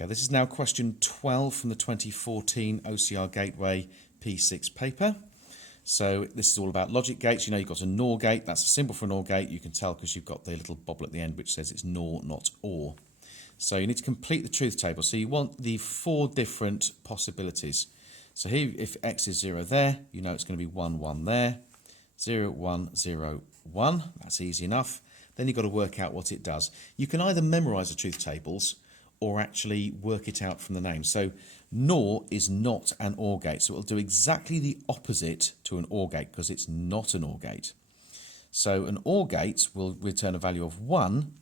Okay, this is now question 12 from the 2014 OCR Gateway P6 paper. So this is all about logic gates. You know, you've got a NOR gate. That's a symbol for a NOR gate. You can tell because you've got the little bobble at the end which says it's NOR, not OR. So you need to complete the truth table. So you want the 4 different possibilities. So here, if x is 0 there, you know it's going to be 1, 1 there. 0, 1, 0, 1. That's easy enough. Then you've got to work out what it does. You can either memorise the truth tables or actually work it out from the name. So NOR is not an OR gate, so it'll do exactly the opposite to an OR gate because it's not an OR gate. So an OR gate will return a value of 1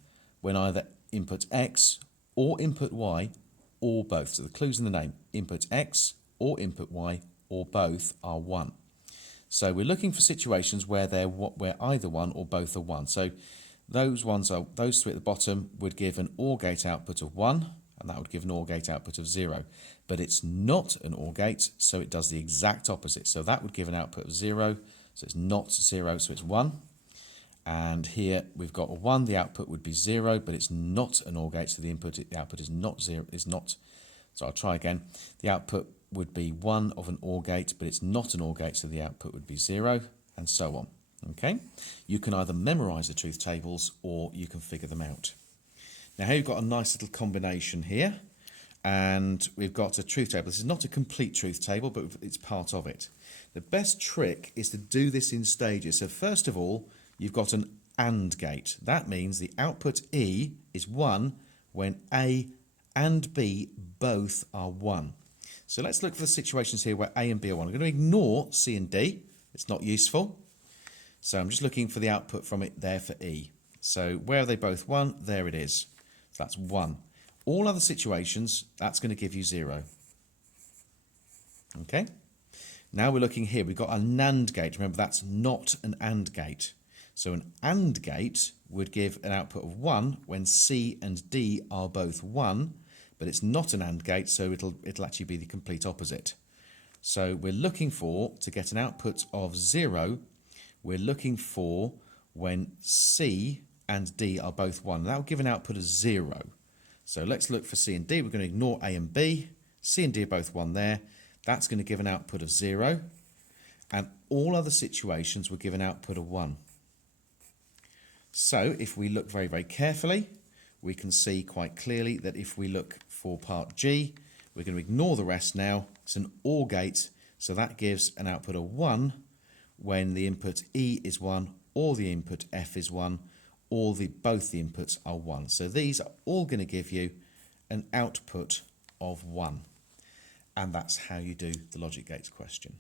when either input X or input Y or both. So the clue's in the name. Input X or input Y or both are 1. So we're looking for situations where where either one or both are 1. So those 3 at the bottom would give an OR gate output of 1, and that would give an OR gate output of 0. But it's not an OR gate, so it does the exact opposite. So that would give an output of 0, so it's not 0, so it's 1. And here we've got a 1, the output would be 0, but it's not an OR gate, so the output is not 0, so I'll try again. The output would be 1 of an OR gate, but it's not an OR gate, so the output would be 0, and so on. Okay, you can either memorise the truth tables or you can figure them out. Now here you've got a nice little combination here, and we've got a truth table. This is not a complete truth table, but it's part of it. The best trick is to do this in stages. So first of all, you've got an AND gate. That means the output E is 1 when A and B both are 1. So let's look for the situations here where A and B are 1. I'm going to ignore C and D. It's not useful. So I'm just looking for the output from it there for E. So where are they both 1? There it is. So that's 1. All other situations, that's going to give you 0. Okay. Now we're looking here. We've got a NAND gate. Remember, that's not an AND gate. So an AND gate would give an output of 1 when C and D are both 1, but it's not an AND gate, so it'll actually be the complete opposite. So we're looking for, to get an output of 0, we're looking for when C and D are both 1. That will give an output of 0. So let's look for C and D. We're going to ignore A and B. C and D are both 1 there. That's going to give an output of 0. And all other situations will give an output of 1. So if we look very, very carefully, we can see quite clearly that if we look for part G, we're going to ignore the rest now. It's an OR gate, so that gives an output of 1 when the input E is 1 or the input F is 1 or both the inputs are 1. So these are all going to give you an output of 1. And that's how you do the logic gates question.